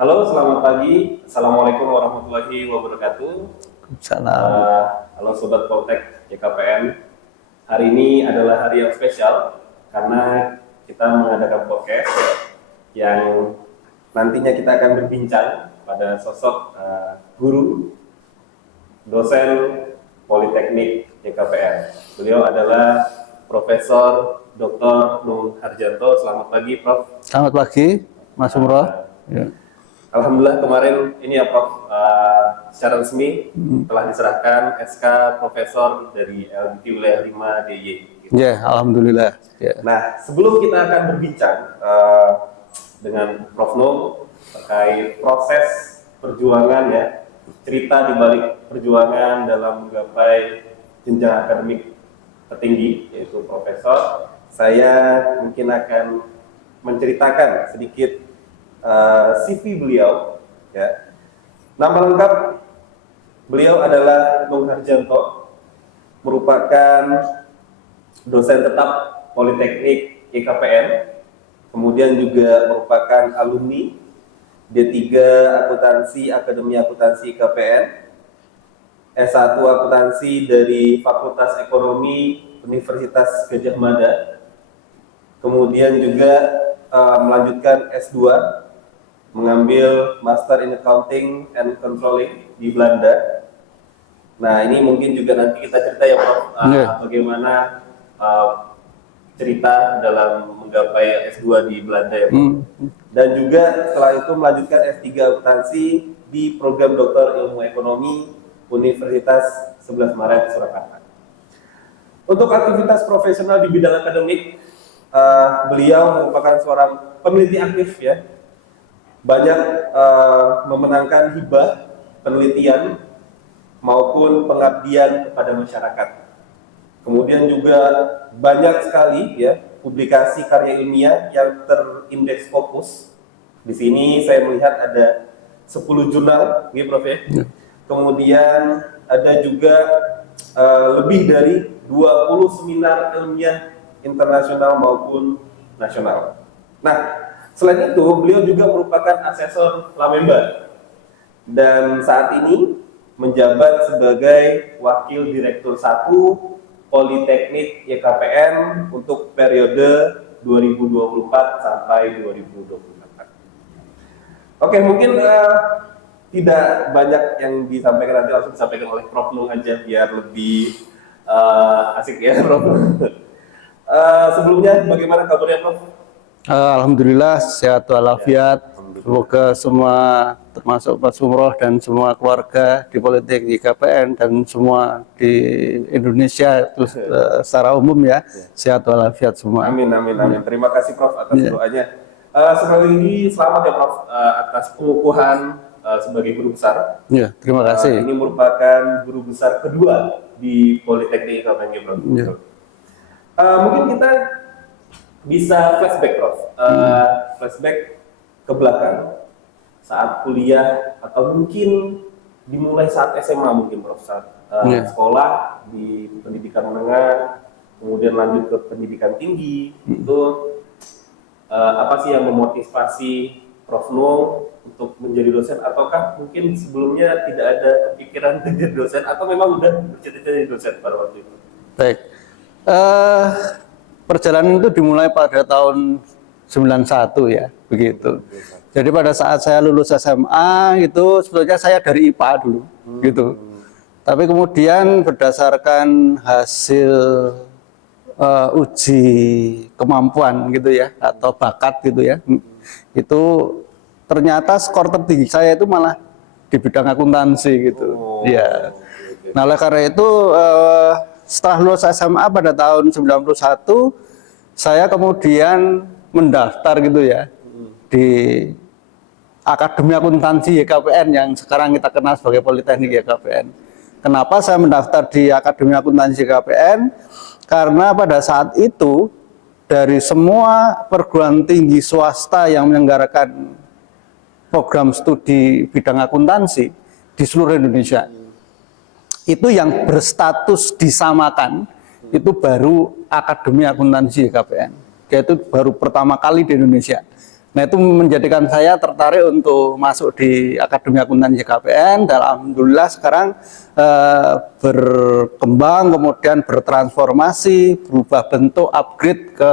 Halo, selamat pagi. Assalamualaikum warahmatullahi wabarakatuh. Salam. Halo Sobat Poltek YKPN. Hari ini adalah hari yang spesial karena kita mengadakan podcast yang nantinya kita akan berbincang pada sosok guru, dosen Politeknik YKPN. Beliau adalah Profesor Dr. Nung Harjanto. Selamat pagi, Prof. Selamat pagi, Mas Umroh. Ya. Alhamdulillah kemarin ini ya Prof, secara resmi telah diserahkan SK Profesor dari LDT Wilayah 5 DIY. Gitu. Ya, alhamdulillah. Ya. Nah, sebelum kita akan berbincang dengan Prof Nung terkait proses perjuangan ya, cerita di balik perjuangan dalam menggapai jenjang akademik tertinggi yaitu profesor, saya mungkin akan menceritakan sedikit CV beliau, ya. Nama lengkap beliau adalah Nung Harjanto, merupakan dosen tetap Politeknik YKPN, kemudian juga merupakan alumni D3 Akuntansi Akademi Akuntansi YKPN, S1 Akuntansi dari Fakultas Ekonomi Universitas Gadjah Mada, kemudian juga melanjutkan S2 mengambil Master in Accounting and Controlling di Belanda. Nah, ini mungkin juga nanti kita cerita ya Prof, bagaimana cerita dalam menggapai S2 di Belanda ya Prof. Dan juga setelah itu melanjutkan S3 Akuntansi di program Doktor Ilmu Ekonomi Universitas 11 Maret Surakarta. Untuk aktivitas profesional di bidang akademik, beliau merupakan seorang peneliti aktif ya. Banyak memenangkan hibah penelitian maupun pengabdian kepada masyarakat. Kemudian juga banyak sekali ya publikasi karya ilmiah yang terindeks Scopus. Di sini saya melihat ada 10 jurnal, gitu Prof ya. Kemudian ada juga lebih dari 20 seminar ilmiah internasional maupun nasional. Nah, selain itu, beliau juga merupakan asesor Lamemba dan saat ini menjabat sebagai Wakil Direktur 1 Politeknik YKPN untuk periode 2024 sampai 2028. Oke, mungkin tidak banyak yang disampaikan, nanti langsung disampaikan oleh Prof Nung aja biar lebih asik ya Prof. Sebelumnya bagaimana kabarnya Prof? Alhamdulillah sehat walafiat. Semoga semua termasuk Mas Umroh dan semua keluarga di Politeknik YKPN dan semua di Indonesia terus secara umum ya sehat walafiat semua. Amin amin amin. Terima kasih Prof atas doanya. Sekali lagi selamat ya Prof atas pengukuhan sebagai guru besar. Ya, terima kasih. Ini merupakan guru besar kedua di Politeknik YKPN ya Prof. Mungkin kita bisa flashback Prof, flashback ke belakang saat kuliah atau mungkin dimulai saat SMA mungkin Prof, saat sekolah di pendidikan menengah kemudian lanjut ke pendidikan tinggi. Itu apa sih yang memotivasi Prof Nung untuk menjadi dosen, ataukah mungkin sebelumnya tidak ada kepikiran menjadi dosen atau memang udah bercita-cita jadi dosen pada waktu itu? Baik. Perjalanan itu dimulai pada tahun 91 ya, begitu. Jadi pada saat saya lulus SMA itu sebetulnya saya dari IPA dulu, gitu. Tapi kemudian berdasarkan hasil uji kemampuan gitu ya, atau bakat gitu ya, itu ternyata skor tertinggi saya itu malah di bidang akuntansi gitu. Ya. Nah, oleh karena itu setelah lulus SMA pada tahun 91, saya kemudian mendaftar gitu ya di Akademi Akuntansi YKPN yang sekarang kita kenal sebagai Politeknik YKPN. Kenapa saya mendaftar di Akademi Akuntansi YKPN? Karena pada saat itu dari semua perguruan tinggi swasta yang menyelenggarakan program studi bidang akuntansi di seluruh Indonesia, itu yang berstatus disamakan itu baru Akademi Akuntansi YKPN. Yaitu baru pertama kali di Indonesia. Nah, itu menjadikan saya tertarik untuk masuk di Akademi Akuntansi KPN. Dan alhamdulillah sekarang berkembang, kemudian bertransformasi, berubah bentuk, upgrade ke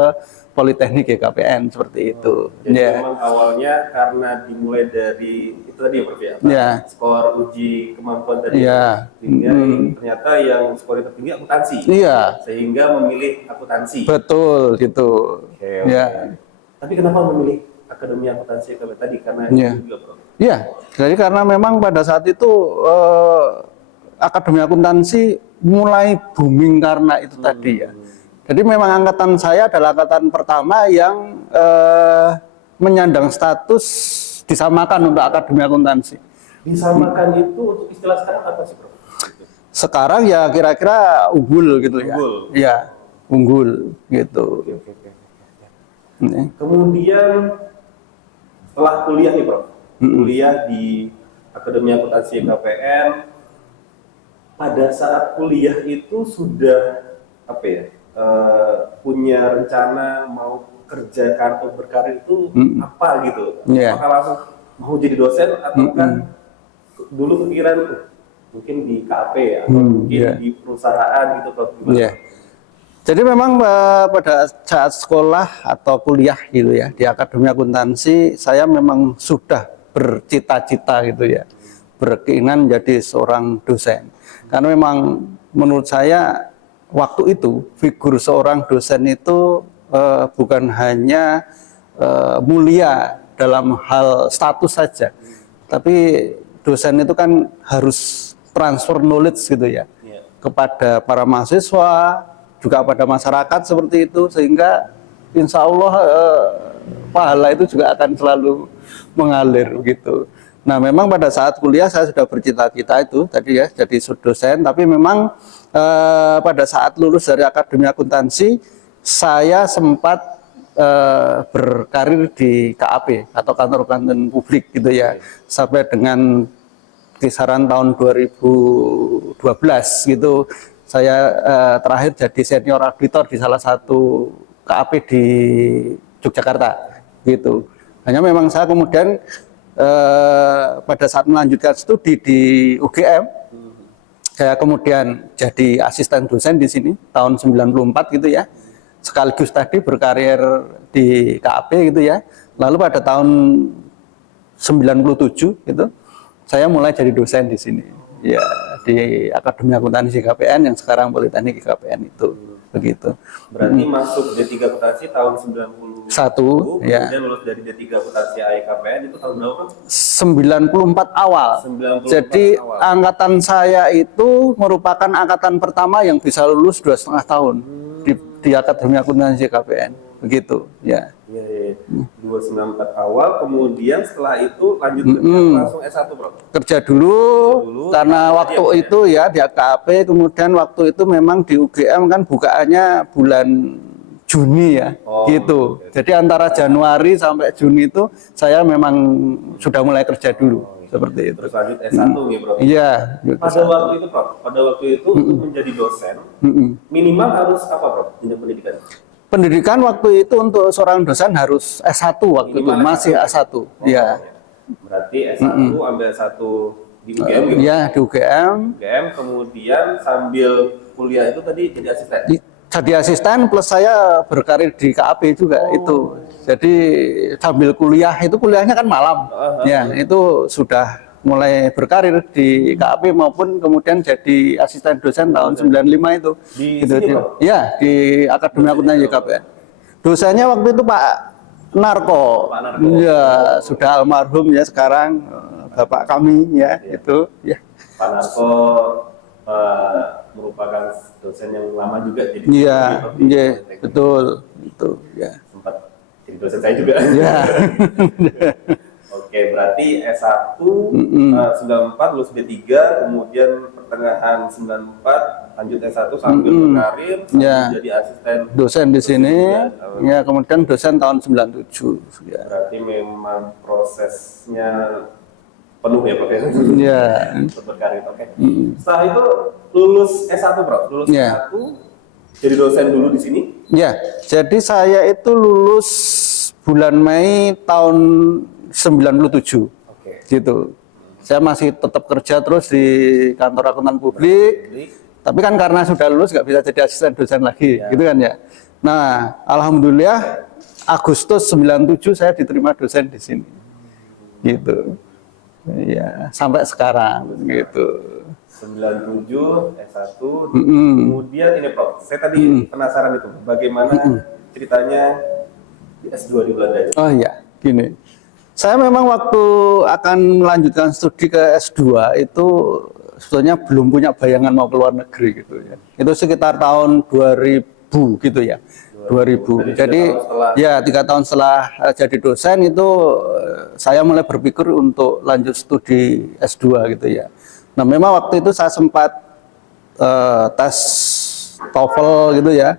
Politeknik KPN seperti itu. Jadi Ya. memang awalnya karena dimulai dari itu tadi ya Prof ya, Ya. skor uji kemampuan tadi, Ya. sehingga ternyata yang skor tertinggi akuntansi, Iya, sehingga memilih akuntansi. betul gitu. Oke. Ya. Tapi kenapa memilih Akademi Akuntansi KPN tadi? Karena Iya. itu juga Prof. Iya, jadi karena memang pada saat itu Akademi Akuntansi mulai booming karena itu tadi ya. Jadi memang angkatan saya adalah angkatan pertama yang menyandang status disamakan untuk Akademi Akuntansi. Disamakan itu untuk istilah sekarang apa sih Prof? Sekarang ya kira-kira unggul gitu ya. Unggul. Iya, unggul gitu. Oke. Ini. Kemudian setelah kuliah nih Prof, kuliah di Akademi Akuntansi KPN, pada saat kuliah itu sudah apa ya, punya rencana mau kerja atau berkarir itu apa gitu? Iya. Apakah langsung mau jadi dosen atau kan dulu pikiran mungkin di KP ya, atau mungkin Iya. di perusahaan gitu Prof? Gimana? Iya. Jadi memang pada saat sekolah atau kuliah gitu ya di Akademi Akuntansi, saya memang sudah bercita-cita gitu ya, berkeinginan menjadi seorang dosen. Karena memang menurut saya waktu itu figur seorang dosen itu bukan hanya mulia dalam hal status saja, tapi dosen itu kan harus transfer knowledge gitu ya Iya. kepada para mahasiswa, juga pada masyarakat seperti itu, sehingga insya Allah pahala itu juga akan selalu mengalir gitu. Nah, memang pada saat kuliah saya sudah bercita-cita itu tadi ya jadi dosen, tapi memang pada saat lulus dari Akademi Akuntansi saya sempat berkarir di KAP atau kantor akuntan publik gitu ya, sampai dengan kisaran tahun 2012 gitu. Saya terakhir jadi senior auditor di salah satu KAP di Yogyakarta gitu. Hanya memang saya kemudian pada saat melanjutkan studi di UGM, saya kemudian jadi asisten dosen di sini tahun 94 gitu ya. Sekaligus tadi berkarir di KAP gitu ya. Lalu pada tahun 97 gitu, saya mulai jadi dosen di sini. Ya, di Akademi Akuntansi KPN yang sekarang Politeknik KPN itu. Begitu. Berarti masuk D3 Akuntansi tahun 91, ya. kemudian lulus dari D3 Akuntansi AIKPN itu tahun berapa? 94 awal. 94 Jadi awal. angkatan saya itu merupakan angkatan pertama yang bisa lulus 2,5 tahun di Akademi Akuntansi KPN. Begitu, ya. Iya. 294 awal, kemudian setelah itu lanjut langsung S1 Bro. Kerja dulu karena waktu itu ya di AKP, kemudian waktu itu memang di UGM kan bukaannya bulan Juni ya, gitu. Jadi antara Januari sampai Juni itu saya memang sudah mulai kerja dulu, seperti itu. Terus lanjut S1 nih Bro. Iya. Pada waktu itu Bro, pada waktu itu untuk menjadi dosen, minimal harus apa Bro? Jenjang pendidikan? Pendidikan waktu itu untuk seorang dosen harus S1 waktu itu, masih S1. Ya. Berarti S1 ambil S1 di UGM gitu? Ya, di UGM. UGM, kemudian sambil kuliah itu tadi jadi asisten? Jadi asisten plus saya berkarir di KAP juga itu. Jadi sambil kuliah itu kuliahnya kan malam. Ya, itu sudah mulai berkarir di KAP maupun kemudian jadi asisten dosen tahun 95 itu. Di gitu, sini, Bro? Ya, di Akademi Akuntansi KPN. Dosennya waktu itu Pak Narko. Pak Narko. Ya, sudah almarhum ya sekarang Bapak kami ya, itu ya. Pak Narko merupakan dosen yang lama juga jadi Iya, di iya, Politeknik. betul, itu ya. Sempat jadi dosen saya juga. Ya. Oke, berarti S1 94 lulus D3, kemudian pertengahan 94 lanjut S1 sambil berkarir sambil Ya. jadi asisten Dosen di sini, ya kemudian dosen tahun 97. Ya. Berarti memang prosesnya penuh ya Pak ya? Ya. Untuk berkarir. Oke. Setelah itu lulus S1 Bro, lulus Ya. S1 jadi dosen dulu di sini. Ya, jadi saya itu lulus bulan Mei tahun 97 Oke. gitu. Saya masih tetap kerja terus di kantor akuntan publik, tapi kan karena sudah lulus nggak bisa jadi asisten dosen lagi, gitu kan ya. Nah, alhamdulillah Agustus 97 saya diterima dosen di sini, gitu. Ya, sampai sekarang, gitu. 97 S1, kemudian ini Prof, saya tadi penasaran itu, bagaimana ceritanya di S2 di Belanda? Oh iya, gini. Saya memang waktu akan melanjutkan studi ke S2 itu sebetulnya belum punya bayangan mau ke luar negeri gitu ya. Itu sekitar tahun 2000 gitu ya. 2000. Jadi ya 3 tahun setelah jadi dosen itu saya mulai berpikir untuk lanjut studi S2 gitu ya. Nah, memang waktu itu saya sempat tes TOEFL gitu ya,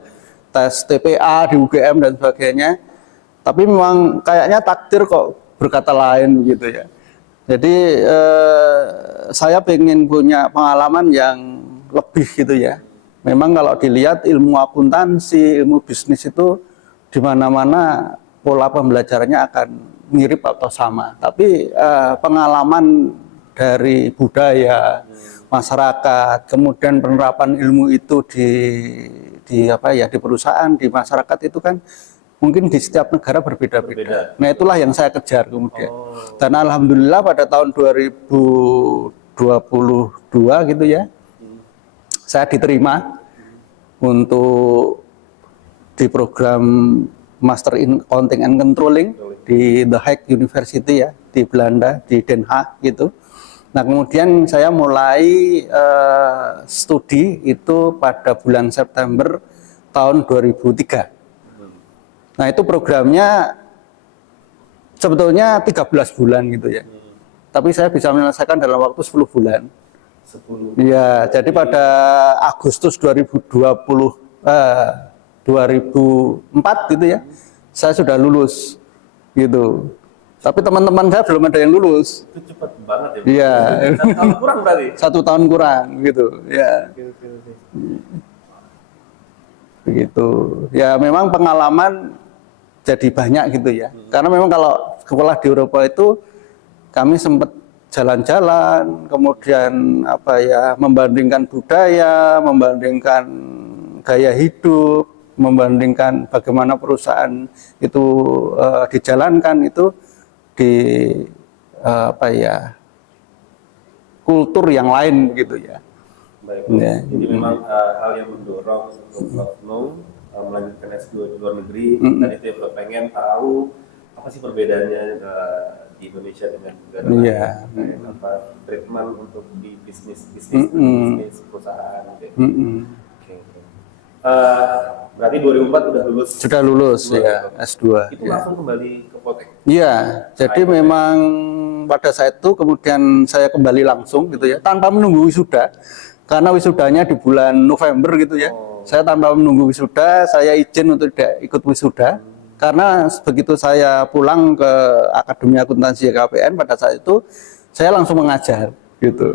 tes TPA di UGM dan sebagainya. Tapi memang kayaknya takdir kok berkata lain gitu ya. Jadi saya pengen punya pengalaman yang lebih gitu ya. Memang kalau dilihat ilmu akuntansi, ilmu bisnis itu di mana-mana pola pembelajarannya akan mirip atau sama. Tapi pengalaman dari budaya, masyarakat, kemudian penerapan ilmu itu di apa ya, di perusahaan, di masyarakat itu kan mungkin di setiap negara berbeda-beda. Nah, itulah yang saya kejar kemudian. Dan alhamdulillah pada tahun 2022 gitu ya, saya diterima untuk di program Master in Accounting and Controlling di The Hague University ya, di Belanda, di Den Haag gitu. Nah, kemudian saya mulai studi itu pada bulan September tahun 2003. Nah, itu programnya sebetulnya 13 bulan gitu ya. Tapi saya bisa menyelesaikan dalam waktu 10 bulan. 10. Ya, jadi pada Agustus 2004 gitu ya, saya sudah lulus gitu. Tapi teman-teman saya belum ada yang lulus. Itu cepat banget ya. Iya. 1 tahun kurang berarti. 1 tahun kurang gitu. Ya. Begitu. Ya, memang pengalaman jadi banyak gitu ya. Karena memang kalau sekolah di Eropa itu kami sempat jalan-jalan, kemudian apa ya, membandingkan budaya, membandingkan gaya hidup, membandingkan bagaimana perusahaan itu dijalankan itu di apa ya, kultur yang lain gitu ya. Baik. Ya. Jadi memang hal yang mendorong untuk Prof Nung melanjutkan S2 di luar negeri, dan itu yang Prof pengen tahu apa sih perbedaannya di Indonesia dengan negara lain, apa treatment untuk di bisnis perusahaan gitu. Berarti 2004 udah lulus. Sudah lulus ya, S2. Itu langsung kembali ke Poltek. Iya, jadi memang pada saat itu kemudian saya kembali langsung gitu ya, tanpa menunggu wisuda. Karena wisudanya di bulan November gitu ya. Saya tanpa menunggu wisuda, saya izin untuk tidak ikut wisuda. Karena begitu saya pulang ke Akademi Akuntansi KPN pada saat itu, saya langsung mengajar gitu.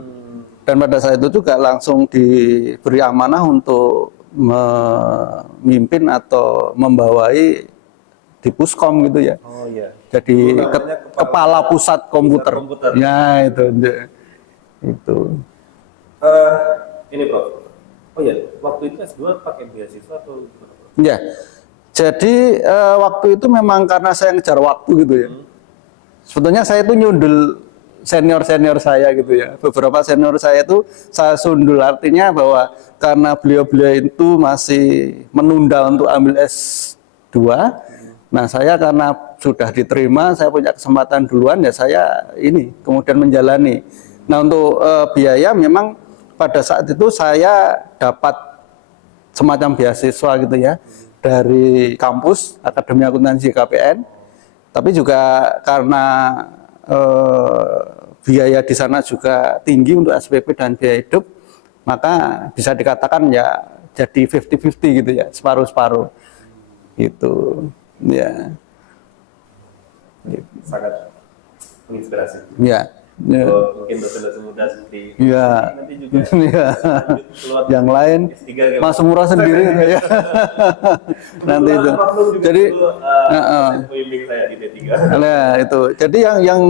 Dan pada saat itu juga langsung diberi amanah untuk memimpin atau membawai di Puskom gitu ya. Oh iya. Jadi kepala pusat komputer. Ya itu. Ini Prof. Oh iya, waktu itu S2 pakai beasiswa atau gimana, Prof? Ya. Jadi waktu itu memang karena saya ngejar waktu gitu ya. Sebetulnya saya itu nyundul senior-senior saya gitu ya. Beberapa senior saya itu saya sundul, artinya bahwa karena beliau-beliau itu masih menunda untuk ambil S2. Nah, saya karena sudah diterima, saya punya kesempatan duluan ya, saya ini kemudian menjalani. Nah, untuk biaya memang pada saat itu saya dapat semacam beasiswa gitu ya dari kampus Akademi Akuntansi KPN. Tapi juga karena biaya di sana juga tinggi untuk SPP dan biaya hidup, maka bisa dikatakan ya jadi 50-50 gitu ya, separuh-separuh gitu ya. Sangat menginspirasi. Ya. Ya. Mungkin dosen-dosen muda seperti Iya. nanti juga Iya. lanjut keluar Yang lain S3 gitu. Mas Murah sendiri gitu ya. Nanti itu. Jadi dosen pembimbing saya di D3. nah itu. Jadi yang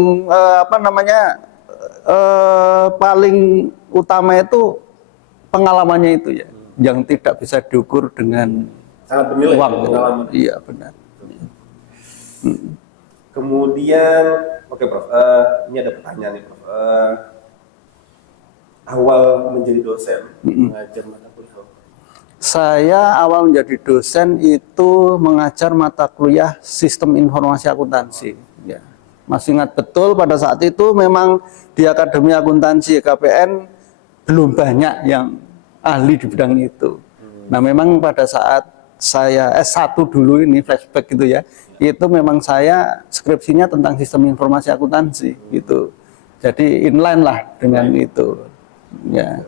apa namanya paling utama itu pengalamannya itu ya, yang tidak bisa diukur dengan Sangat bernilai uang. pengalaman. Iya benar. Kemudian, oke Prof, ini ada pertanyaan nih Prof. Awal menjadi dosen, mengajar mata kuliah apa? Saya awal menjadi dosen itu mengajar mata kuliah sistem informasi akuntansi. Ya. Masih ingat betul pada saat itu memang di Akademi Akuntansi KPN belum banyak yang ahli di bidang itu. Nah memang pada saat saya S1 dulu ini flashback gitu ya, itu memang saya skripsinya tentang sistem informasi akuntansi gitu. Jadi inline lah dengan itu. Ya.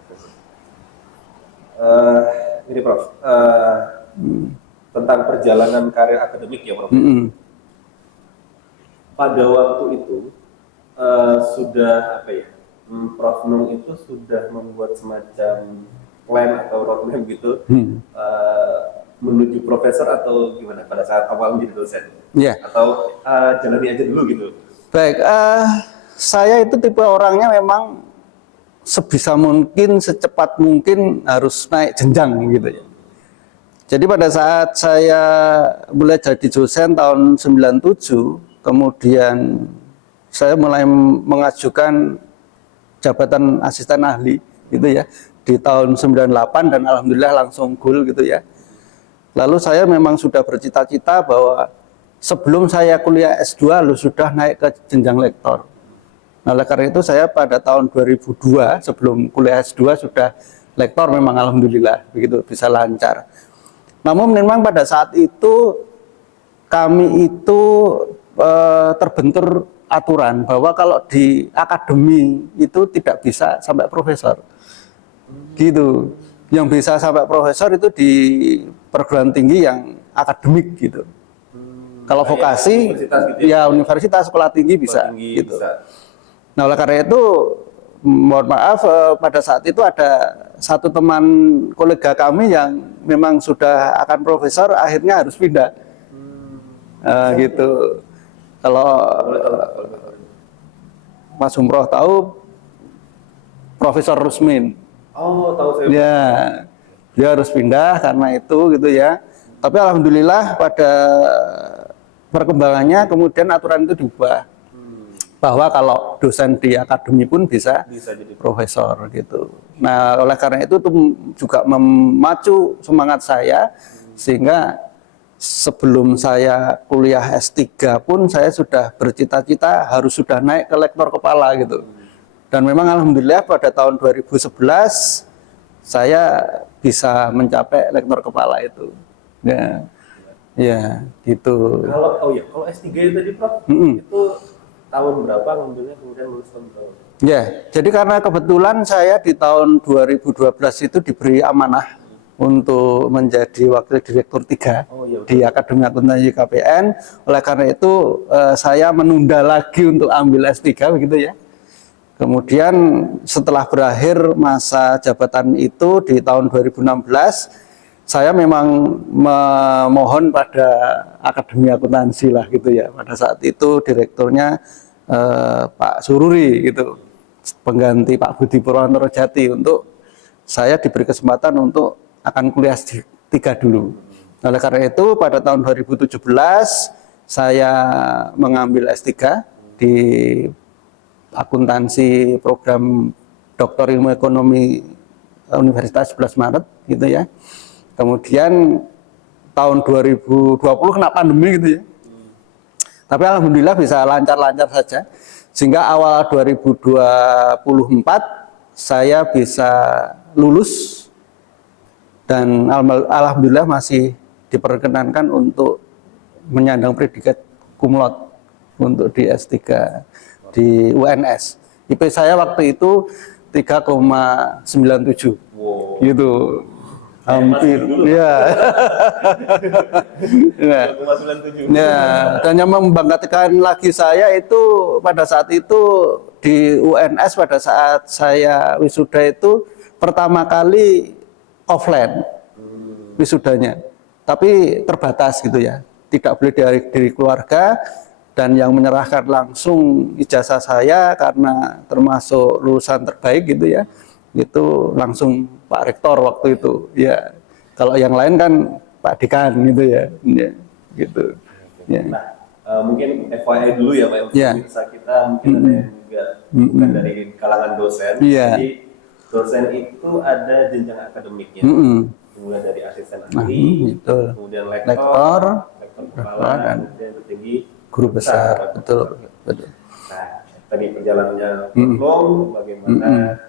Ini Prof, tentang perjalanan karir akademik ya Prof. Pada waktu itu sudah apa ya, Prof Nung itu sudah membuat semacam plan atau roadmap gitu menuju profesor atau gimana pada saat awal menjadi dosen? Ya. Atau jalani aja dulu gitu? Baik, saya itu tipe orangnya memang sebisa mungkin, secepat mungkin harus naik jenjang gitu ya. Jadi pada saat saya mulai jadi dosen tahun 97, kemudian saya mulai mengajukan jabatan asisten ahli gitu ya di tahun 98 dan alhamdulillah langsung goal gitu ya. Lalu saya memang sudah bercita-cita bahwa sebelum saya kuliah S2 sudah naik ke jenjang lektor. Nah, oleh karena itu saya pada tahun 2002 sebelum kuliah S2 sudah lektor memang alhamdulillah begitu bisa lancar. Namun memang pada saat itu kami itu terbentur aturan bahwa kalau di akademi itu tidak bisa sampai profesor. Gitu. Yang bisa sampai profesor itu di perguruan tinggi yang akademik gitu. Kalau vokasi universitas gitu ya universitas sekolah tinggi bisa tinggi gitu. bisa. Nah, oleh karena itu, mohon maaf, pada saat itu ada satu teman kolega kami yang memang sudah akan profesor, akhirnya harus pindah. Gitu. Kalau Mas Umroh tahu, Profesor Rusmin. Oh, tahu saya. Ya, dia harus pindah karena itu gitu ya. Tapi alhamdulillah pada perkembangannya kemudian aturan itu diubah. Bahwa kalau dosen di akademi pun bisa jadi profesor gitu. Nah, oleh karena itu juga memacu semangat saya sehingga sebelum saya kuliah S3 pun saya sudah bercita-cita harus sudah naik ke lektor kepala gitu. Dan memang alhamdulillah pada tahun 2011 saya bisa mencapai lektor kepala itu. Ya. Ya, gitu. Kalau S3 tadi Prof, itu tahun berapa ngambilnya, kemudian lulus tahun berapa? Ya, jadi karena kebetulan saya di tahun 2012 itu diberi amanah untuk menjadi wakil direktur 3 di Akademi Akuntansi KPN. Oleh karena itu saya menunda lagi untuk ambil S3 begitu ya. Kemudian setelah berakhir masa jabatan itu di tahun 2016, saya memang memohon pada Akademi Akuntansi lah gitu ya. Pada saat itu direkturnya Pak Sururi gitu, pengganti Pak Budi Purwantoro Jati, untuk saya diberi kesempatan untuk akan kuliah S3 dulu. Oleh karena itu pada tahun 2017 saya mengambil S3 di akuntansi program Doktor Ilmu Ekonomi Universitas 11 Maret gitu ya. Kemudian tahun 2020 kena pandemi gitu ya. Tapi alhamdulillah bisa lancar-lancar saja. Sehingga awal 2024 saya bisa lulus dan alhamdulillah masih diperkenankan untuk menyandang predikat cum laude untuk di S3 di UNS. IP saya waktu itu 3,97. Wow. Gitu. hampir. Ya. Ya. 0,97. Ya, dan yang membanggakan lagi saya itu pada saat itu di UNS pada saat saya wisuda itu pertama kali offline wisudanya, tapi terbatas gitu ya, tidak boleh dari keluarga, dan yang menyerahkan langsung ijazah saya karena termasuk lulusan terbaik gitu ya, itu langsung Pak Rektor waktu itu ya. Kalau yang lain kan Pak Dekan gitu ya, ya gitu. Ya. Nah, mungkin FYI dulu ya Pak, untuk Ya. pemirsa kita mungkin ada yang juga bukan dari kalangan dosen. Iya. Jadi dosen itu ada jenjang akademiknya, mulai dari asisten ahli, Betul. kemudian Lektor, lektor kepala, dan kemudian tertinggi guru besar. Betul. Betul. Nah, tadi perjalanannya long, bagaimana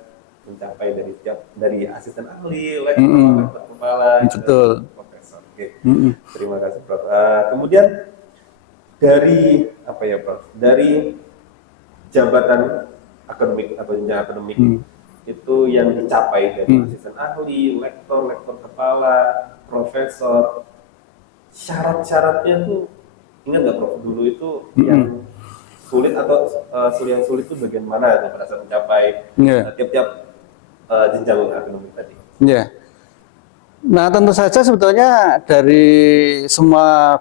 mencapai dari asisten ahli, lektor kepala, Betul. dan profesor. Oke. Terima kasih Prof. Kemudian dari apa ya Prof? Dari jabatan akademik atau jenjang akademik itu yang dicapai dari asisten ahli, lektor kepala, profesor, syarat-syaratnya tuh ingat nggak Prof? Dulu itu yang sulit atau yang sulit itu bagian mana itu pada saat mencapai tiap-tiap jenjang akademik tadi? Ya. Nah, tentu saja sebetulnya dari semua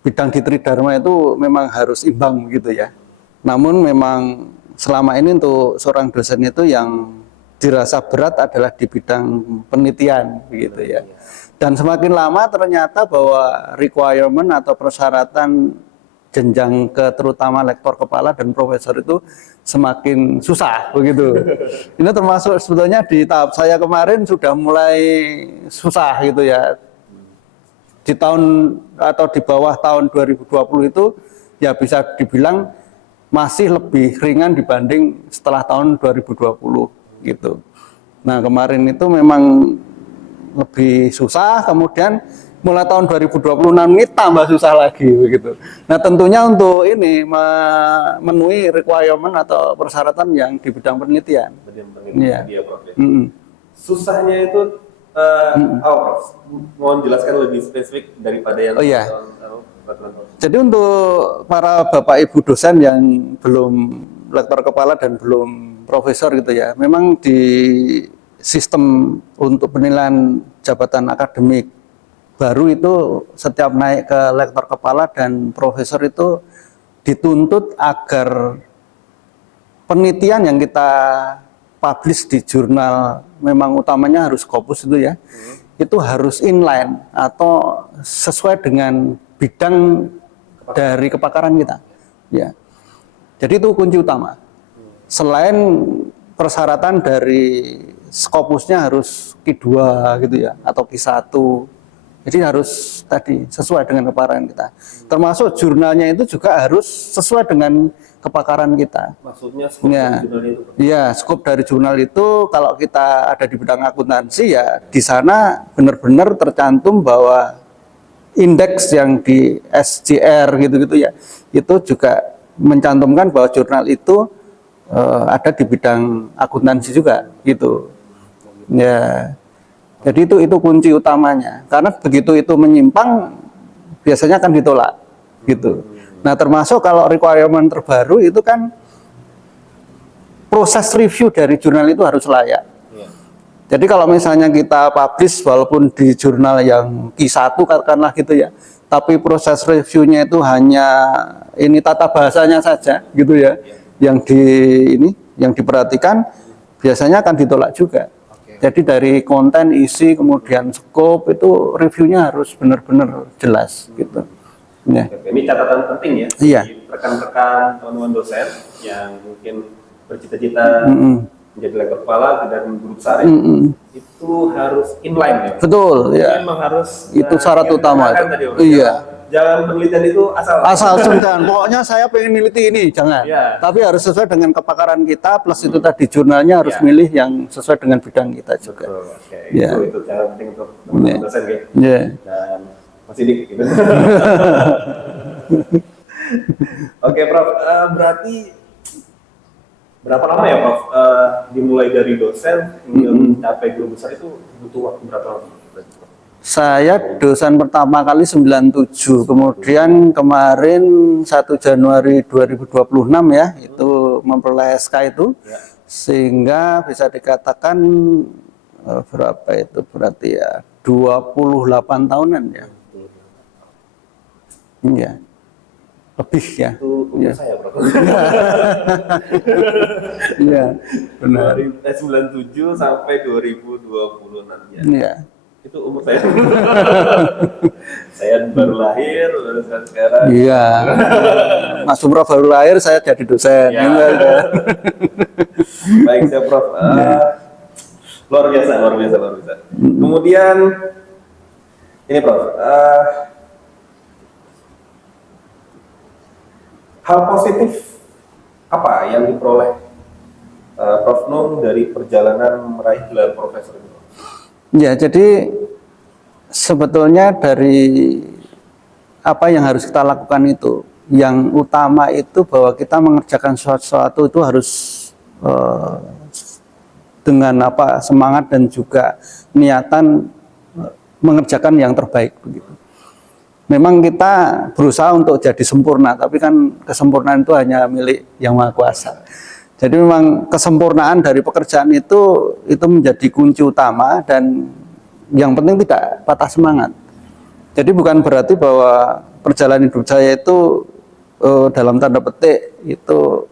bidang di Tridharma itu memang harus imbang gitu ya. Namun memang selama ini untuk seorang dosen itu yang dirasa berat adalah di bidang penelitian begitu ya. Dan semakin lama ternyata bahwa requirement atau persyaratan jenjang ke terutama lektor kepala dan profesor itu semakin susah begitu. Ini termasuk sebetulnya di tahap saya kemarin sudah mulai susah gitu ya. Di tahun atau di bawah tahun 2020 itu ya bisa dibilang masih lebih ringan dibanding setelah tahun 2020 gitu. Nah, kemarin itu memang lebih susah, kemudian mulai tahun 2026 ini tambah susah lagi begitu. Nah, tentunya untuk ini memenuhi requirement atau persyaratan yang di bidang penelitian. Iya. Prof. Susahnya itu Prof, mohon jelaskan lebih spesifik daripada yang Jadi untuk para Bapak Ibu dosen yang belum lektor kepala dan belum profesor gitu ya, memang di sistem untuk penilaian jabatan akademik baru itu setiap naik ke lektor kepala dan profesor itu dituntut agar penelitian yang kita publish di jurnal memang utamanya harus Scopus itu ya, itu harus inline atau sesuai dengan bidang dari kepakaran kita ya. Jadi itu kunci utama. Selain persyaratan dari Scopusnya harus Q2 gitu ya atau Q1. Jadi harus tadi sesuai dengan kepakaran kita. Termasuk jurnalnya itu juga harus sesuai dengan kepakaran kita. Maksudnya skop dari jurnal itu? Iya, skop dari jurnal itu kalau kita ada di bidang akuntansi ya di sana benar-benar tercantum bahwa indeks yang di SJR gitu-gitu ya, itu juga mencantumkan bahwa jurnal itu ada di bidang akuntansi juga gitu. Ya. Jadi itu kunci utamanya. Karena begitu itu menyimpang biasanya akan ditolak gitu. Nah, termasuk kalau requirement terbaru itu kan proses review dari jurnal itu harus layak. Jadi kalau misalnya kita publish walaupun di jurnal yang Q1 katakanlah gitu ya, tapi proses reviewnya itu hanya ini tata bahasanya saja gitu ya, yang diperhatikan biasanya akan ditolak juga. Jadi dari konten, isi, kemudian scope itu reviewnya harus benar-benar jelas gitu. Ya. Ini catatan penting ya, iya. Rekan-rekan teman-teman dosen yang mungkin bercita-cita menjadi lektor kepala dan guru besar itu harus inline ya. Betul ya. Memang harus itu syarat utama. Iya. Jangan penelitian itu asal jangan. Pokoknya saya pengen neliti ini, jangan. Ya. Tapi harus sesuai dengan kepakaran kita plus itu tadi jurnalnya harus milih yang sesuai dengan bidang kita juga. Betul. Okay. Ya. Itu cara penting untuk teman-teman dosen ya. Ya. Dan masih dikit gitu. Oke, Prof. Berarti berapa lama ya Prof? Dimulai dari dosen hingga mencapai guru besar itu butuh waktu berapa lama? Saya dosen pertama kali 97, kemudian kemarin 1 Januari 2026 ya, itu memperoleh SK itu, sehingga bisa dikatakan berapa itu berarti ya 28 tahunan ya. Iya. Lebih ya. Itu umur saya, Prof. Iya, benar. 97 sampai 2026 ya. Iya. Itu umur saya. Saya baru lahir, baru sekarang. Iya. Mas Umroh baru lahir, saya jadi dosen. Ya. Baik, saya Prof. Luar biasa, luar biasa, luar biasa. Kemudian ini Prof, hal positif apa yang diperoleh Prof Nung dari perjalanan meraih gelar profesor ini? Ya, jadi sebetulnya dari apa yang harus kita lakukan itu, yang utama itu bahwa kita mengerjakan sesuatu itu harus dengan apa semangat dan juga niatan mengerjakan yang terbaik begitu. Memang kita berusaha untuk jadi sempurna, tapi kan kesempurnaan itu hanya milik Yang Maha Kuasa. Jadi memang kesempurnaan dari pekerjaan itu menjadi kunci utama, dan yang penting tidak patah semangat. Jadi bukan berarti bahwa perjalanan hidup saya itu dalam tanda petik itu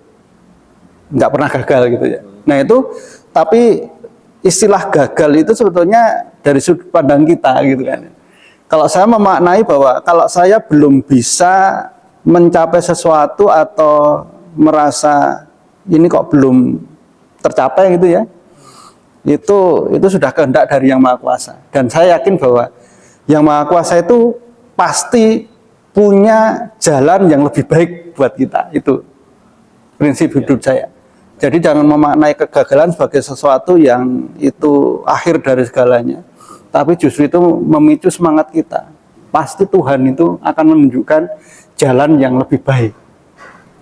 nggak pernah gagal gitu ya. Nah itu, tapi istilah gagal itu sebetulnya dari sudut pandang kita gitu kan. Kalau saya memaknai bahwa kalau saya belum bisa mencapai sesuatu atau merasa ini kok belum tercapai gitu ya, itu sudah kehendak dari Yang Maha Kuasa. Dan saya yakin bahwa Yang Maha Kuasa itu pasti punya jalan yang lebih baik buat kita. Itu prinsip hidup saya. Jadi jangan memaknai kegagalan sebagai sesuatu yang itu akhir dari segalanya, tapi justru itu memicu semangat kita. Pasti Tuhan itu akan menunjukkan jalan yang lebih baik.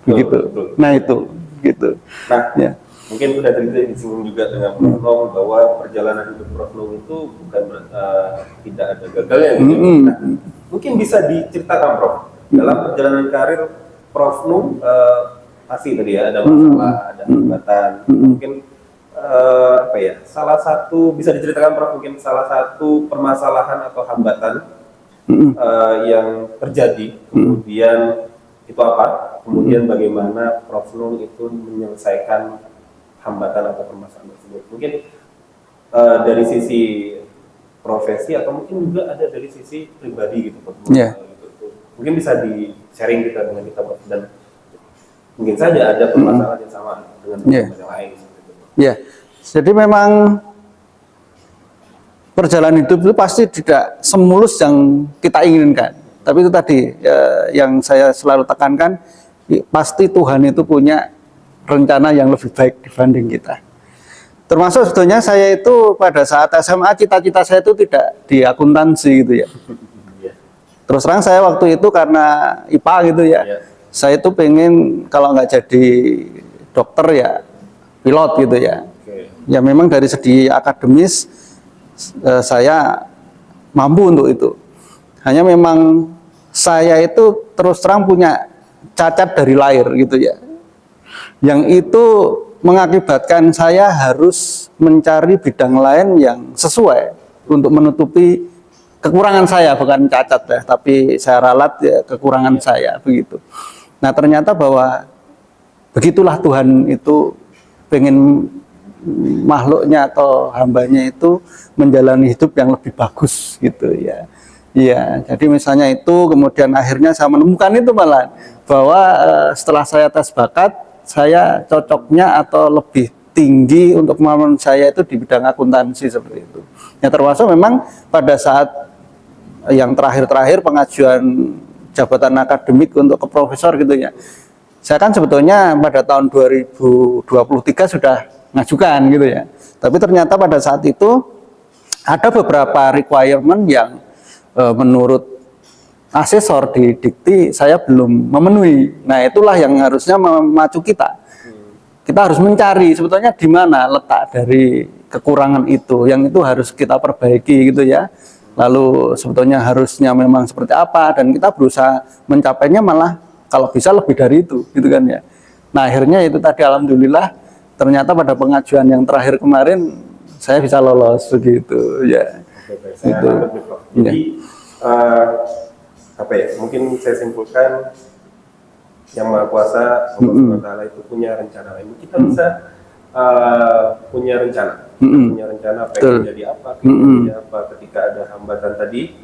Begitu. Betul. Nah itu gitu. Nah, Ya. mungkin udah disinggung juga dengan Prof Nung bahwa perjalanan hidup Prof Nung itu bukan tidak ada gagalnya. Gitu. Nah, mungkin bisa diceritakan Prof, dalam perjalanan karir Prof Nung pasti tadi ya ada masalah, ada hambatan. Mungkin apa ya? Salah satu bisa diceritakan Prof, mungkin salah satu permasalahan atau hambatan yang terjadi, kemudian itu apa? Kemudian bagaimana Prof Nung itu menyelesaikan hambatan atau permasalahan tersebut? Mungkin dari sisi profesi atau mungkin juga ada dari sisi pribadi gitu, Prof. Yeah. Mungkin bisa di sharing kita dengan kita, Prof, dan mungkin saja ada permasalahan yang sama dengan yang lain. Ya, jadi memang perjalanan hidup itu pasti tidak semulus yang kita inginkan. Tapi itu tadi yang saya selalu tekankan, pasti Tuhan itu punya rencana yang lebih baik dibanding kita. Termasuk sebetulnya saya itu pada saat SMA, cita-cita saya itu tidak di akuntansi gitu ya. Terus terang saya waktu itu karena IPA gitu ya, saya itu pengen kalau nggak jadi dokter ya pilot gitu ya. Ya memang dari segi akademis saya mampu untuk itu. Hanya memang saya itu terus terang punya cacat dari lahir gitu ya. Yang itu mengakibatkan saya harus mencari bidang lain yang sesuai untuk menutupi kekurangan saya, bukan cacat ya, tapi saya ralat ya kekurangan saya begitu. Nah ternyata bahwa begitulah Tuhan itu pengen makhluknya atau hambanya itu menjalani hidup yang lebih bagus gitu ya. Iya, jadi misalnya itu kemudian akhirnya saya menemukan itu malah bahwa setelah saya tes bakat, saya cocoknya atau lebih tinggi untuk kemampuan saya itu di bidang akuntansi seperti itu. Ya termasuk memang pada saat yang terakhir-terakhir pengajuan jabatan akademik untuk ke profesor gitu ya. Saya kan sebetulnya pada tahun 2023 sudah ngajukan gitu ya. Tapi ternyata pada saat itu ada beberapa requirement yang menurut asesor di Dikti saya belum memenuhi. Nah itulah yang harusnya memacu kita. Kita harus mencari sebetulnya di mana letak dari kekurangan itu, yang itu harus kita perbaiki gitu ya. Lalu sebetulnya harusnya memang seperti apa, dan kita berusaha mencapainya malah kalau bisa lebih dari itu gitu kan ya. Nah akhirnya itu tadi alhamdulillah ternyata pada pengajuan yang terakhir kemarin saya bisa lolos begitu ya. Oke, saya Itu. nangkep nih, Prof. Jadi apa ya? Mungkin saya simpulkan yang Maha Kuasa Allah SWT itu punya rencana lain. Kita bisa punya rencana, punya rencana pengen jadi apa, pengen jadi apa. Ketika ada hambatan tadi,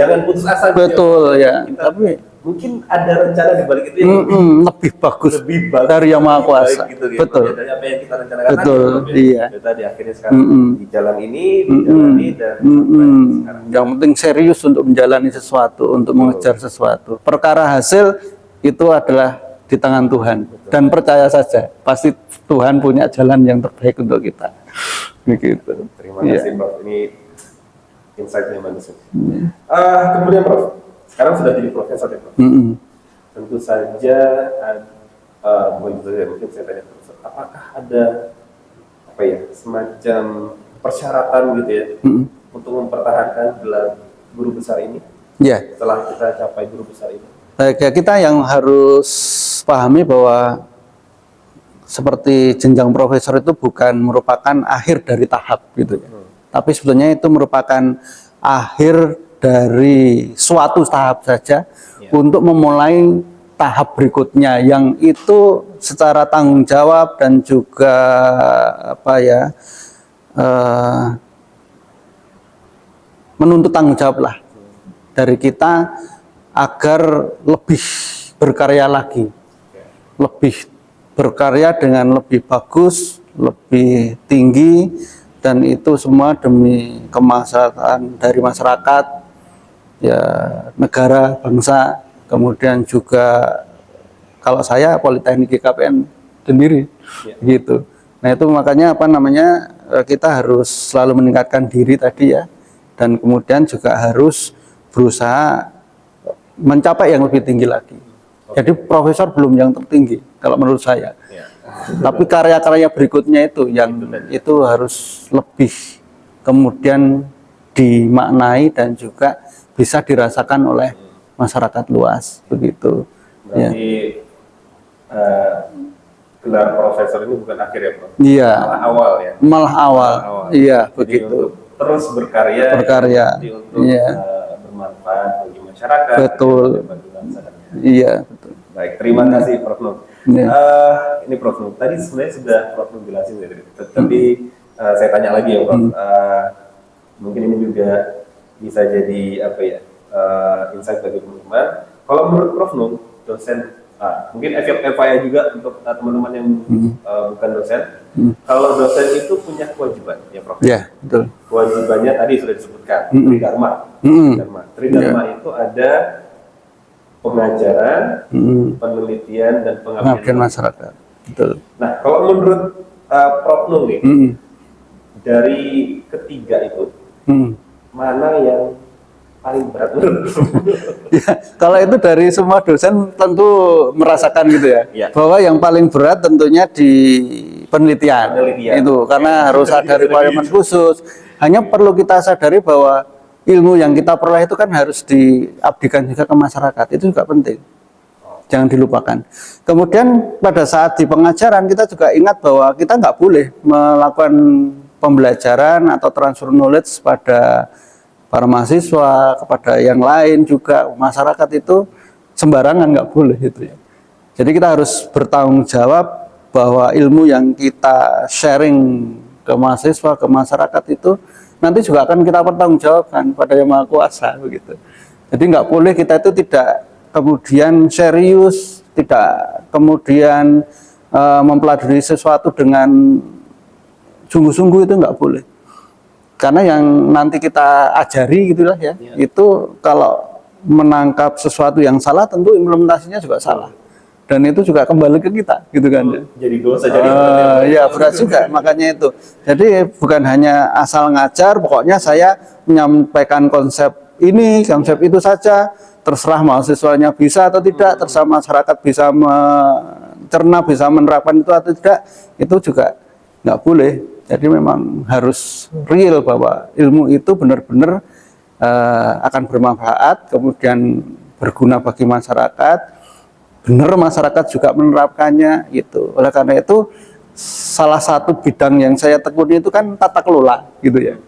jangan putus asa. Betul ya. Kita, Tapi mungkin ada rencana di balik itu yang lebih bagus bagus dari Yang Maha Kuasa. gitu, Betul. Ya, dari apa yang kita rencanakan Betul, tadi, iya. ya, tadi akhirnya sekarang di jalan ini, dijalani dan sekarang. Yang penting serius untuk menjalani sesuatu, untuk mengejar sesuatu. Perkara hasil itu adalah di tangan Tuhan. Dan percaya saja, pasti Tuhan punya jalan yang terbaik untuk kita. Begitu. Terima kasih, Prof. Ini insight-nya bagus. Kemudian, Prof, sekarang sudah jadi profesor ya, Prof. Tentu saja, mungkin saya tanya, Profesor, apakah ada apa ya semacam persyaratan gitu ya untuk mempertahankan gelar guru besar ini? Ya. Setelah kita capai guru besar ini. Baik, ya, kita yang harus pahami bahwa seperti jenjang profesor itu bukan merupakan akhir dari tahap gitu ya. Tapi sebetulnya itu merupakan akhir dari suatu tahap saja untuk memulai tahap berikutnya yang itu secara tanggung jawab dan juga apa ya menuntut tanggung jawab lah dari kita agar lebih berkarya lagi, lebih berkarya dengan lebih bagus, lebih tinggi, dan itu semua demi kemaslahatan dari masyarakat, ya negara, bangsa, kemudian juga kalau saya Politeknik GKPN sendiri, gitu. Nah itu makanya apa namanya kita harus selalu meningkatkan diri tadi ya, dan kemudian juga harus berusaha mencapai yang lebih tinggi lagi. Jadi profesor belum yang tertinggi kalau menurut saya. Tapi karya-karya berikutnya itu yang itu harus lebih kemudian dimaknai dan juga bisa dirasakan oleh masyarakat luas begitu. Berarti gelar profesor ini bukan akhir ya, Prof? Iya. Malah awal ya. Malah awal. Iya, Jadi begitu. untuk terus berkarya. Berkarya. Jadi untuk bermanfaat bagi masyarakat. Betul. Bagi bangsa dan Iya, betul. Baik, terima kasih Prof. Nur. Ini Prof. Nur, tadi sebenarnya sudah Prof. Nur jelasin ya, tapi saya tanya lagi ya, Prof. Mungkin ini juga bisa jadi apa ya insight bagi teman-teman. Kalau menurut Prof. Nur, dosen, mungkin FYI juga untuk teman-teman yang bukan dosen, kalau dosen itu punya kewajiban, ya Prof. Ya, betul. Kewajibannya tadi sudah disebutkan, Tridharma. Tridharma itu ada pengajaran, penelitian, dan pengabdian masyarakat. Betul. Nah, kalau menurut Prof. Nur nih, dari ketiga itu, mana yang paling berat menurut Ya, kalau itu dari semua dosen tentu merasakan gitu ya, bahwa yang paling berat tentunya di penelitian. Itu karena harus ada requirement khusus. Hanya perlu kita sadari bahwa ilmu yang kita peroleh itu kan harus diabdikan juga ke masyarakat, itu juga penting, jangan dilupakan. Kemudian pada saat di pengajaran kita juga ingat bahwa kita nggak boleh melakukan pembelajaran atau transfer knowledge pada para mahasiswa, kepada yang lain juga, masyarakat itu sembarangan, nggak boleh itu ya. Jadi kita harus bertanggung jawab bahwa ilmu yang kita sharing ke mahasiswa, ke masyarakat itu nanti juga akan kita pertanggungjawabkan pada Yang Maha Kuasa begitu. Jadi nggak boleh kita itu tidak kemudian serius, tidak kemudian mempelajari sesuatu dengan sungguh-sungguh, itu nggak boleh. Karena yang nanti kita ajari gitulah ya, itu kalau menangkap sesuatu yang salah tentu implementasinya juga salah. Dan itu juga kembali ke kita, gitu kan? Jadi dosa, jadi ya berat juga, makanya itu. Jadi bukan hanya asal ngajar, pokoknya saya menyampaikan konsep ini, konsep itu saja, terserah mahasiswanya bisa atau tidak, terserah masyarakat bisa mencerna, bisa menerapkan itu atau tidak, itu juga nggak boleh. Jadi memang harus real bahwa ilmu itu benar-benar akan bermanfaat, kemudian berguna bagi masyarakat, benar masyarakat juga menerapkannya gitu. Oleh karena itu salah satu bidang yang saya tekuni itu kan tata kelola gitu ya.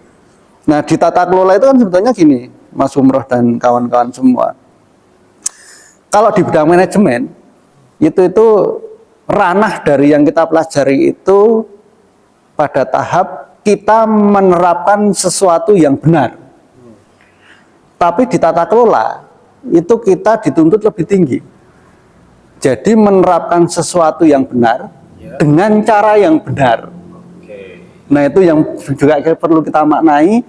Nah di tata kelola itu kan sebetulnya gini, Mas Umroh dan kawan-kawan semua. Kalau di bidang manajemen itu ranah dari yang kita pelajari itu pada tahap kita menerapkan sesuatu yang benar. Tapi di tata kelola itu kita dituntut lebih tinggi. Jadi menerapkan sesuatu yang benar dengan cara yang benar. Nah itu yang juga perlu kita maknai,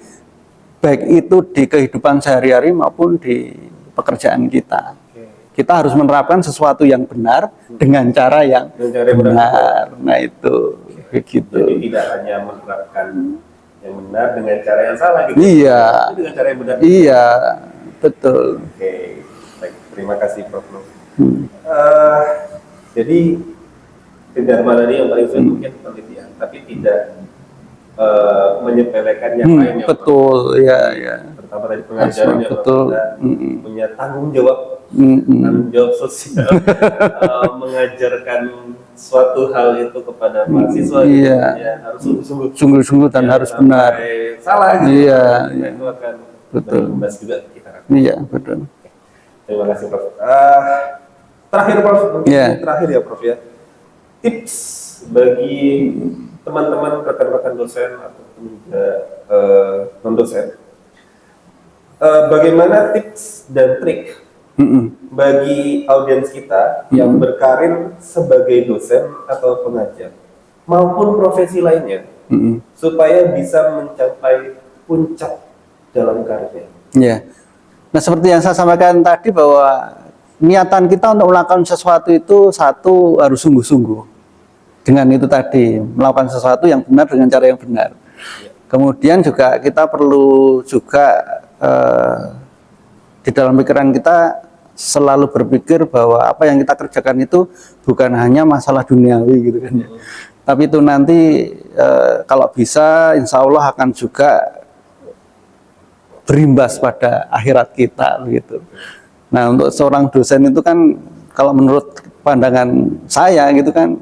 baik itu di kehidupan sehari-hari maupun di pekerjaan kita. Kita harus menerapkan sesuatu yang benar dengan cara yang benar. Nah itu begitu. Jadi tidak hanya menerapkan yang benar dengan cara yang salah gitu. Iya. Tapi dengan cara yang benar. Iya, betul. Oke, baik. Terima kasih Prof. Jadi tidak mana nih yang paling sulit mungkin penelitian, tapi tidak menyepelekan yang lain. Betul, ya. Pertama tadi pengajaran yang punya tanggung jawab sosial, mengajarkan suatu hal itu kepada mahasiswa, ya, harus sungguh-sungguh dan harus benar. Salah, gitu. Iya. Itu akan betul. Membahas juga kita. Iya, betul. Terima kasih Prof. Terakhir Prof, terakhir ya Prof ya. Tips bagi teman-teman rekan-rekan dosen ataupun juga non-dosen, bagaimana tips dan trik bagi audiens kita yang berkarir sebagai dosen atau pengajar maupun profesi lainnya supaya bisa mencapai puncak dalam karirnya. Ya. Nah seperti yang saya sampaikan tadi bahwa niatan kita untuk melakukan sesuatu itu satu harus sungguh-sungguh. Dengan itu tadi, melakukan sesuatu yang benar dengan cara yang benar. Kemudian juga kita perlu juga di dalam pikiran kita selalu berpikir bahwa apa yang kita kerjakan itu bukan hanya masalah duniawi gitu kan ya. Tapi itu nanti kalau bisa insya Allah akan juga berimbas pada akhirat kita gitu. Nah untuk seorang dosen itu kan kalau menurut pandangan saya gitu kan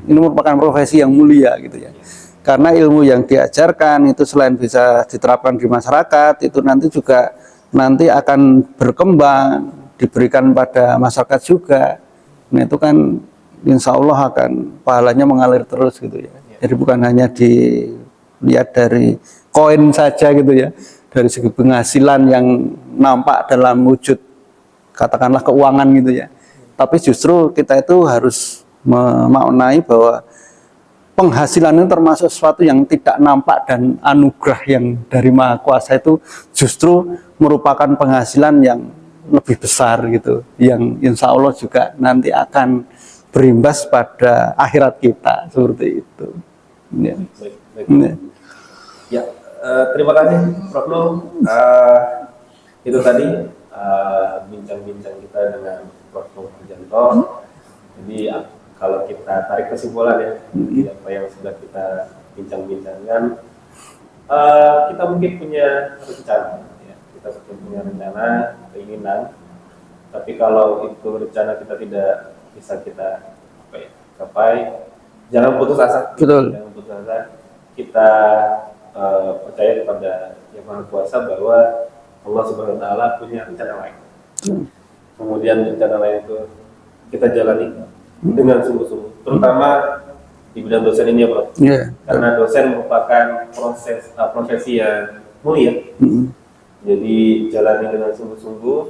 ini merupakan profesi yang mulia gitu ya. Karena ilmu yang diajarkan itu selain bisa diterapkan di masyarakat, itu nanti juga nanti akan berkembang, diberikan pada masyarakat juga. Nah itu kan insya Allah akan pahalanya mengalir terus gitu ya. Jadi bukan hanya dilihat dari koin saja gitu ya, dari segi penghasilan yang nampak dalam wujud katakanlah keuangan gitu ya. Tapi justru kita itu harus memaknai bahwa penghasilan itu termasuk sesuatu yang tidak nampak dan anugerah yang dari Maha Kuasa itu justru merupakan penghasilan yang lebih besar gitu, yang insya Allah juga nanti akan berimbas pada akhirat kita seperti itu. Ya. Baik. Ya, terima kasih Prof. Nur. Itu tadi bincang-bincang kita dengan Prof. Nur Harjanto. Jadi kalau kita tarik kesimpulan ya, apa yang sudah kita bincang-bincangkan, kita mungkin punya rencana, ya. Kita punya rencana, keinginan, tapi kalau itu rencana kita tidak bisa kita capai, jangan putus asa. Betul. Jangan putus asa. Kita percaya kepada Yang Maha Kuasa bahwa Allah Subhanahu Wa Taala punya rencana lain. Kemudian rencana lain itu kita jalani dengan sungguh-sungguh, terutama di bidang dosen ini ya Prof. Karena dosen merupakan profesi yang mulia. Jadi jalani dengan sungguh-sungguh,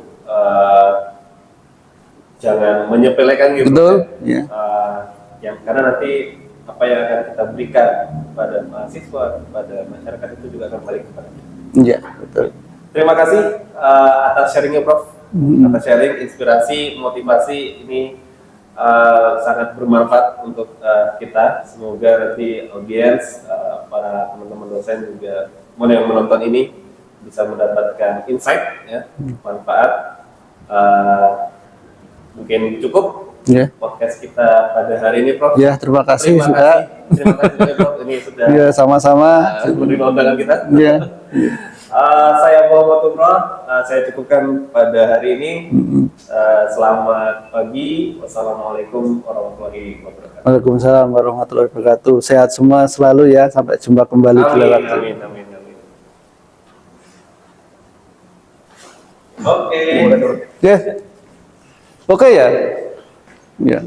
jangan menyepelekan gitu. Betul. Karena nanti apa yang akan kita berikan kepada mahasiswa, kepada masyarakat itu juga akan balik kepada kita. Iya, betul. Terima kasih atas sharingnya Prof. Atas sharing, inspirasi, motivasi ini sangat bermanfaat untuk kita. Semoga nanti audiens, para teman-teman dosen juga yang menonton ini bisa mendapatkan insight, ya, manfaat. Mungkin cukup Ya. podcast kita pada hari ini, Prof. Ya, terima kasih Terima juga. kasih. Terima kasih juga, Prof. Ini sudah Ya, sama-sama. menerima undangan kita. Ya. Saya Muhammad Umroh, saya cukupkan pada hari ini. Selamat pagi. Wassalamualaikum warahmatullahi wabarakatuh. Waalaikumsalam warahmatullahi wabarakatuh. Sehat semua selalu ya. Sampai jumpa kembali di Amin, lain waktu. amin, amin, amin. Oke. Ya. Oke ya. Ya.